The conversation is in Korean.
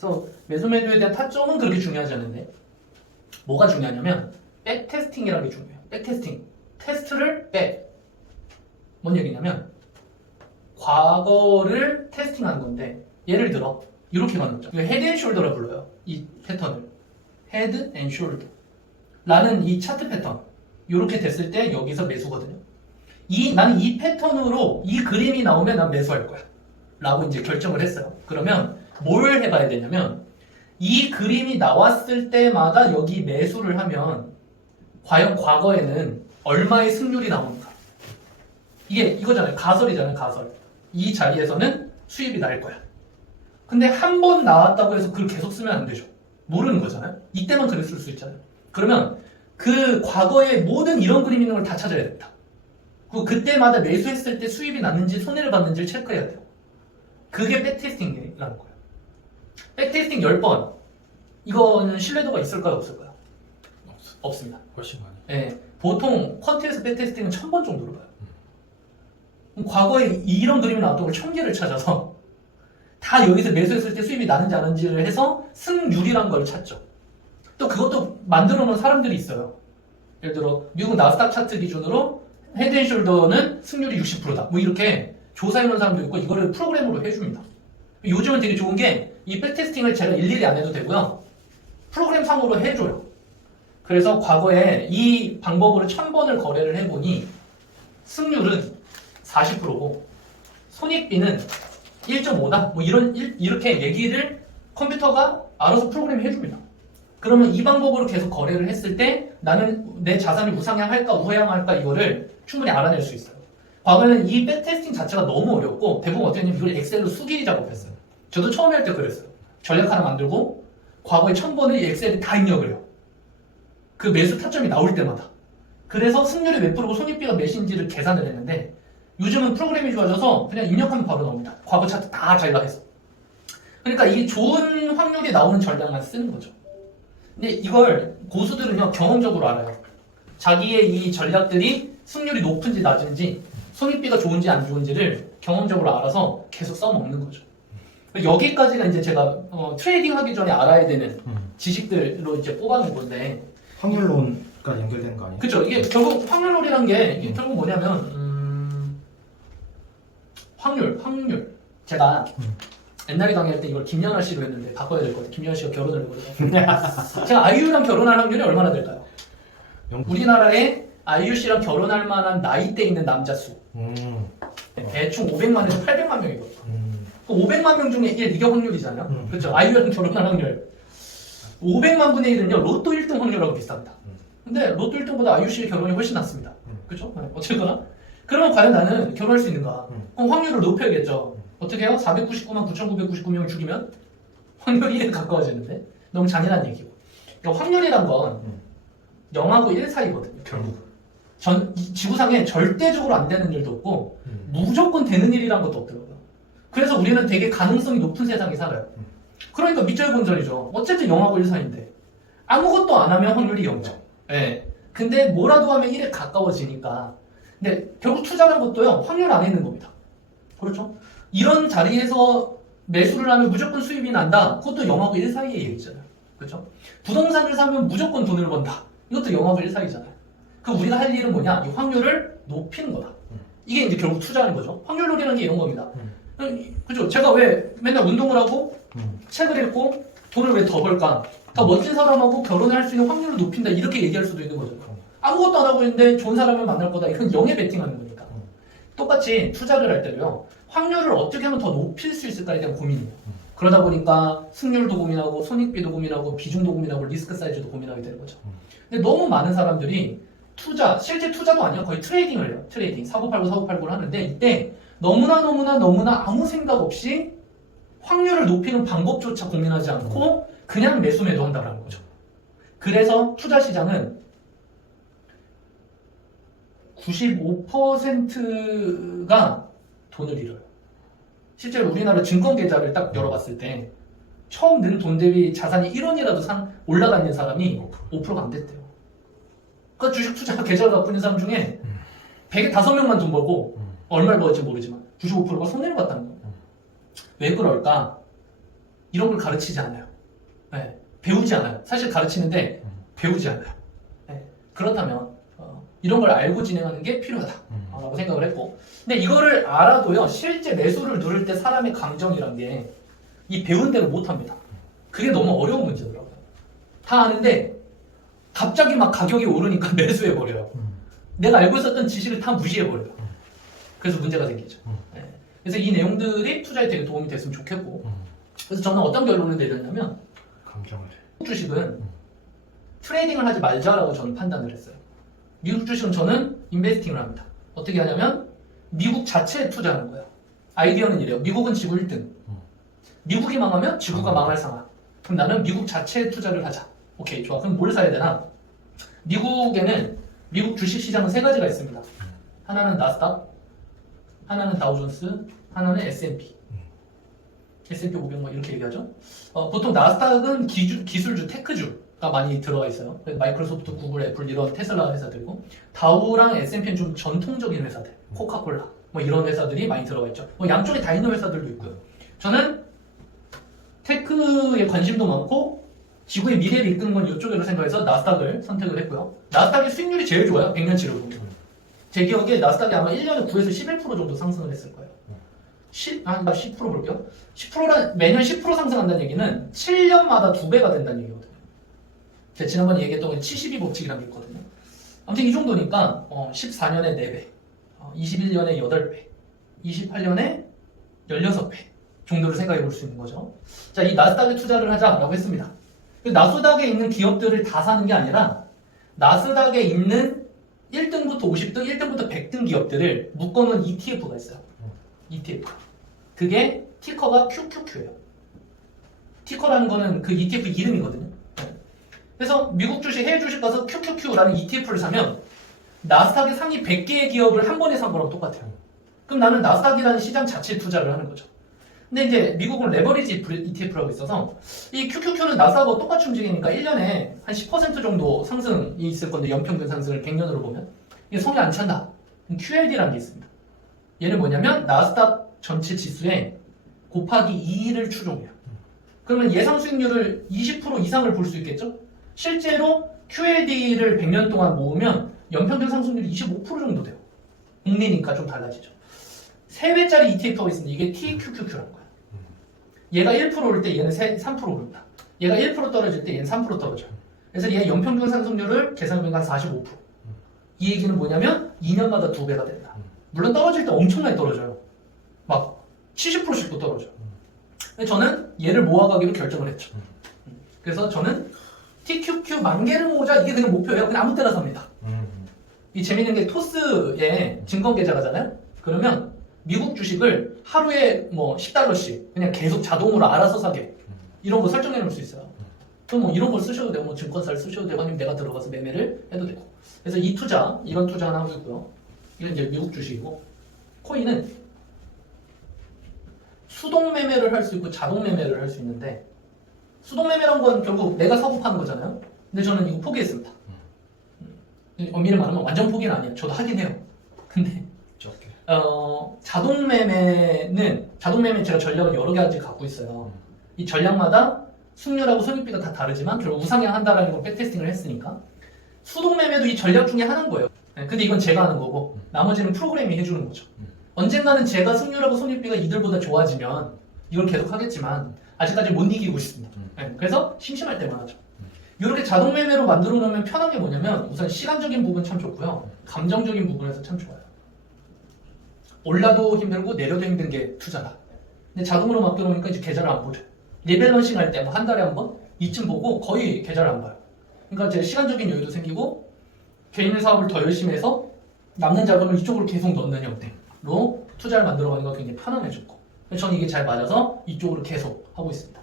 그래서 매수매도에 대한 타점은 그렇게 중요하지 않은데 뭐가 중요하냐면 백테스팅이라는 게 중요해요. 백테스팅. 테스트를 백. 뭔 얘기냐면 과거를 테스팅하는 건데 예를 들어 이렇게 가는 거죠. 이거 헤드 앤 숄더라 불러요. 이 패턴을. 헤드 앤 숄더 라는 이 차트 패턴. 이렇게 됐을 때 여기서 매수거든요. 나는 이 패턴으로 이 그림이 나오면 난 매수할 거야. 라고 이제 결정을 했어요. 그러면 뭘 해봐야 되냐면 이 그림이 나왔을 때마다 여기 매수를 하면 과연 과거에는 얼마의 승률이 나오는가. 이게 이거잖아요. 가설이잖아요. 가설. 이 자리에서는 수입이 날 거야. 근데 한 번 나왔다고 해서 그걸 계속 쓰면 안 되죠. 모르는 거잖아요. 이때만 그랬을 수 있잖아요. 그러면 그 과거의 모든 이런 그림 있는 걸 다 찾아야 된다. 그리고 그때마다 매수했을 때 수입이 났는지 손해를 봤는지를 체크해야 돼요. 그게 백테스팅이라는 거예요. 백테스팅 10번. 이거는 신뢰도가 있을까요? 없을까요? 없습니다. 훨씬 많이. 네, 보통 쿼트에서 백테스팅은 1000번 정도로 봐요. 과거에 이런 그림이 나왔던 걸 1000개를 찾아서 다 여기서 매수했을 때 수입이 나는지 안 나는지를 해서 승률이란 걸 찾죠. 또 그것도 만들어 놓은 사람들이 있어요. 예를 들어 미국 나스닥 차트 기준으로 헤드앤숄더는 승률이 60%다. 뭐 이렇게 조사해 놓은 사람도 있고 이거를 프로그램으로 해줍니다. 요즘은 되게 좋은 게 이 백테스팅을 제가 일일이 안 해도 되고요. 프로그램 상으로 해줘요. 그래서 과거에 이 방법으로 1000번을 거래를 해보니 승률은 40%고 손익비는 1.5다. 뭐 이렇게 얘기를 컴퓨터가 알아서 프로그램 해줍니다. 그러면 이 방법으로 계속 거래를 했을 때 나는 내 자산이 우상향할까 우하향할까 이거를 충분히 알아낼 수 있어요. 과거에는 이 백테스팅 자체가 너무 어렵고 대부분 어떻게 했냐면 이걸 엑셀로 수기 작업했어요. 저도 처음에 할 때 그랬어요. 전략 하나 만들고 과거에 1000번을 이 엑셀에 다 입력을 해요. 그 매수 타점이 나올 때마다. 그래서 승률이 몇 프로고 손익비가 몇인지를 계산을 했는데 요즘은 프로그램이 좋아져서 그냥 입력하면 바로 나옵니다. 과거 차트 다 자기가해서. 그러니까 이게 좋은 확률이 나오는 전략만 쓰는 거죠. 근데 이걸 고수들은요 경험적으로 알아요. 자기의 이 전략들이 승률이 높은지 낮은지 손익비가 좋은지 안 좋은지를 경험적으로 알아서 계속 써먹는 거죠. 여기까지가 이제 제가 트레이딩 하기 전에 알아야 되는 지식들로 이제 뽑아낸 건데 확률론과 연결된 거 아니에요? 그쵸. 이게 결국 확률놀이란 게 이게 결국 뭐냐면 확률 제가 옛날에 강의할 때 이걸 김연아 씨로 했는데 바꿔야 될 것 같아요. 김연아 씨가 결혼을 해버려서 제가 아이유랑 결혼할 확률이 얼마나 될까요? 우리나라에 아이유 씨랑 결혼할 만한 나이대 있는 남자 수 대충 500만에서 800만 명이거든요. 500만 명 중에 1 이게 확률이잖아요. 그렇죠. 아이유랑 결혼할 확률 500만 분의 1은요 로또 1등 확률하고 비슷합니다. 근데 로또 1등보다 아이유 씨의 결혼이 훨씬 낫습니다. 그렇죠? 어쨌거나 그러면 과연 나는 결혼할 수 있는가? 그럼 확률을 높여야겠죠. 어떻게 해요? 499만 9,999명을 죽이면 확률이 1에 가까워지는데 너무 잔인한 얘기고. 그러니까 확률이란 건 0하고 1 사이거든요. 결국 지구상에 절대적으로 안 되는 일도 없고 무조건 되는 일이란 것도 없더라고요. 그래서 우리는 되게 가능성이 높은 세상에 살아요. 그러니까 밑절본전이죠. 어쨌든 0하고 1 사이인데 아무것도 안 하면 확률이 0점. 네. 근데 뭐라도 하면 1에 가까워지니까. 근데 결국 투자라는 것도요 확률 안에 있는 겁니다. 그렇죠? 이런 자리에서 매수를 하면 무조건 수입이 난다. 그것도 0하고 1 사이의 얘기잖아요. 그렇죠? 부동산을 사면 무조건 돈을 번다. 이것도 0하고 1 사이잖아요. 그럼 우리가 할 일은 뭐냐? 이 확률을 높이는 거다. 이게 이제 결국 투자하는 거죠. 확률놀이라는 게 이런 겁니다. 그죠? 제가 왜 맨날 운동을 하고 책을 읽고 돈을 왜 더 벌까? 더 멋진 사람하고 결혼을 할 수 있는 확률을 높인다. 이렇게 얘기할 수도 있는 거죠. 아무것도 안 하고 있는데 좋은 사람을 만날 거다. 이건 0에 베팅하는 거니까. 똑같이 투자를 할 때도요. 확률을 어떻게 하면 더 높일 수 있을까에 대한 고민이에요. 그러다 보니까 승률도 고민하고 손익비도 고민하고 비중도 고민하고 리스크 사이즈도 고민하게 되는 거죠. 근데 너무 많은 사람들이 실제 투자도 아니야. 거의 트레이딩을 해요. 트레이딩. 사고팔고 사고팔고를 하는데 이때 너무나 아무 생각 없이 확률을 높이는 방법조차 고민하지 않고 그냥 매수 매도한다라는 거죠. 그래서 투자 시장은 95%가 돈을 잃어요. 실제로 우리나라 증권 계좌를 딱 열어봤을 때 처음 는 돈 대비 자산이 1원이라도 올라가 있는 사람이 5%가 안 됐대요. 그러니까 주식 투자 계좌를 갖고 있는 사람 중에 100에 5명만 돈 벌고 얼마를 벌었지 모르지만 95%가 손해를 봤다는 거예요. 왜 그럴까? 이런 걸 가르치지 않아요. 네, 배우지 않아요. 사실 가르치는데 배우지 않아요. 네, 그렇다면 이런 걸 알고 진행하는 게 필요하다라고 생각을 했고, 근데 이거를 알아도요, 실제 매수를 누를 때 사람의 감정이란 게 이 배운 대로 못합니다. 그게 너무 어려운 문제더라고요. 다 아는데 갑자기 막 가격이 오르니까 매수해버려요. 내가 알고 있었던 지식을 다 무시해버려요. 그래서 문제가 생기죠. 네. 그래서 이 내용들이 투자에 되게 도움이 됐으면 좋겠고, 그래서 저는 어떤 결론을 내렸냐면, 감정을. 미국 주식은 트레이딩을 하지 말자라고 저는 판단을 했어요. 미국 주식은 저는 인베스팅을 합니다. 어떻게 하냐면 미국 자체에 투자하는 거예요. 아이디어는 이래요. 미국은 지구 1등. 미국이 망하면 지구가 망할 상황. 그럼 나는 미국 자체에 투자를 하자. 오케이, 좋아. 그럼 뭘 사야 되나? 미국에는 미국 주식 시장은 세 가지가 있습니다. 하나는 나스닥, 하나는 다우존스, 하나는 S&P. S&P 500 뭐 이렇게 얘기하죠. 보통 나스닥은 기술주, 테크주가 많이 들어가 있어요. 마이크로소프트, 구글, 애플 이런 테슬라 회사들이고, 다우랑 S&P는 좀 전통적인 회사들, 코카콜라 뭐 이런 회사들이 많이 들어가 있죠. 뭐 양쪽에 다 있는 회사들도 있고요. 저는 테크에 관심도 많고 지구의 미래를 이끄는 건 이쪽으로 생각해서 나스닥을 선택을 했고요. 나스닥의 수익률이 제일 좋아요. 100년치로 보면. 제 기억에 나스닥이 아마 1년에 9에서 11% 정도 상승을 했을 거예요. 10% 볼게요. 10%란, 매년 10% 상승한다는 얘기는 7년마다 2배가 된다는 얘기거든요. 제가 지난번에 얘기했던 건 72법칙이라는 게 있거든요. 아무튼 이 정도니까 14년에 4배, 21년에 8배, 28년에 16배 정도를 생각해 볼 수 있는 거죠. 자, 이 나스닥에 투자를 하자라고 했습니다. 나스닥에 있는 기업들을 다 사는 게 아니라 나스닥에 있는 1등부터 50등, 1등부터 100등 기업들을 묶어놓은 ETF가 있어요. ETF. 그게 티커가 QQQ예요. 티커라는 거는 그 ETF 이름이거든요. 그래서 미국 주식, 해외 주식 가서 QQQ라는 ETF를 사면 나스닥의 상위 100개의 기업을 한 번에 산 거랑 똑같아요. 그럼 나는 나스닥이라는 시장 자체에 투자를 하는 거죠. 근데 이제 미국은 레버리지 ETF라고 있어서 이 QQQ는 나스닥하고 똑같이 움직이니까 1년에 한 10% 정도 상승이 있을 건데, 연평균 상승을 100년으로 보면 이게 성이 안 찬다. QLD라는 게 있습니다. 얘는 뭐냐면 나스닥 전체 지수에 곱하기 2를 추종해요. 그러면 예상 수익률을 20% 이상을 볼 수 있겠죠? 실제로 QLD를 100년 동안 모으면 연평균 상승률이 25% 정도 돼요. 복리니까 좀 달라지죠. 3배짜리 ETF가 있습니다. 이게 TQQQ라는 거예요. 얘가 1% 오를 때 얘는 3% 오릅니다. 얘가 1% 떨어질 때 얘는 3% 떨어져요. 그래서 얘 연평균 상승률을 계산해보면 한 45%. 이 얘기는 뭐냐면 2년마다 2배가 된다. 물론 떨어질 때 엄청나게 떨어져요. 막 70%씩도 떨어져요. 근데 저는 얘를 모아가기로 결정을 했죠. 그래서 저는 TQQ 10,000개를 모으자, 이게 그냥 목표예요. 그냥 아무 때나 삽니다. 이 재밌는 게 토스에 증권 계좌가잖아요. 그러면 미국 주식을 하루에 뭐 $10씩 그냥 계속 자동으로 알아서 사게, 이런 거 설정해 놓을 수 있어요. 그럼 뭐 이런 걸 쓰셔도 되고, 뭐 증권사를 쓰셔도 되고, 아니면 내가 들어가서 매매를 해도 되고. 그래서 이 투자, 이런 투자 하나 하고 있고요. 이건 이제 미국 주식이고, 코인은 수동 매매를 할 수 있고 자동 매매를 할 수 있는데, 수동 매매란 건 결국 내가 사고 파는 거잖아요. 근데 저는 이거 포기했습니다. 엄밀히 말하면 완전 포기는 아니에요. 저도 하긴 해요. 근데 자동 매매는, 자동 매매 제가 전략을 여러 가지 갖고 있어요. 이 전략마다 수익률하고 손익비가 다 다르지만 결국 우상향 한다라는 걸 백테스팅을 했으니까 수동 매매도 이 전략 중에 하나인 거예요. 근데 이건 제가 하는 거고 나머지는 프로그램이 해주는 거죠. 언젠가는 제가 수익률하고 손익비가 이들보다 좋아지면 이걸 계속 하겠지만 아직까지 못 이기고 있습니다. 그래서 심심할 때만 하죠. 이렇게 자동 매매로 만들어 놓으면 편한 게 뭐냐면, 우선 시간적인 부분 참 좋고요, 감정적인 부분에서 참 좋아요. 올라도 힘들고 내려도 힘든 게 투자다. 근데 자동으로 맡겨놓으니까 이제 계좌를 안 보죠. 리밸런싱 할 때 뭐 한 달에 한 번 이쯤 보고 거의 계좌를 안 봐요. 그러니까 제 시간적인 여유도 생기고 개인 사업을 더 열심히 해서 남는 자금을 이쪽으로 계속 넣는 형태로 투자를 만들어가는 거 굉장히 편안해졌고, 저는 이게 잘 맞아서 이쪽으로 계속 하고 있습니다.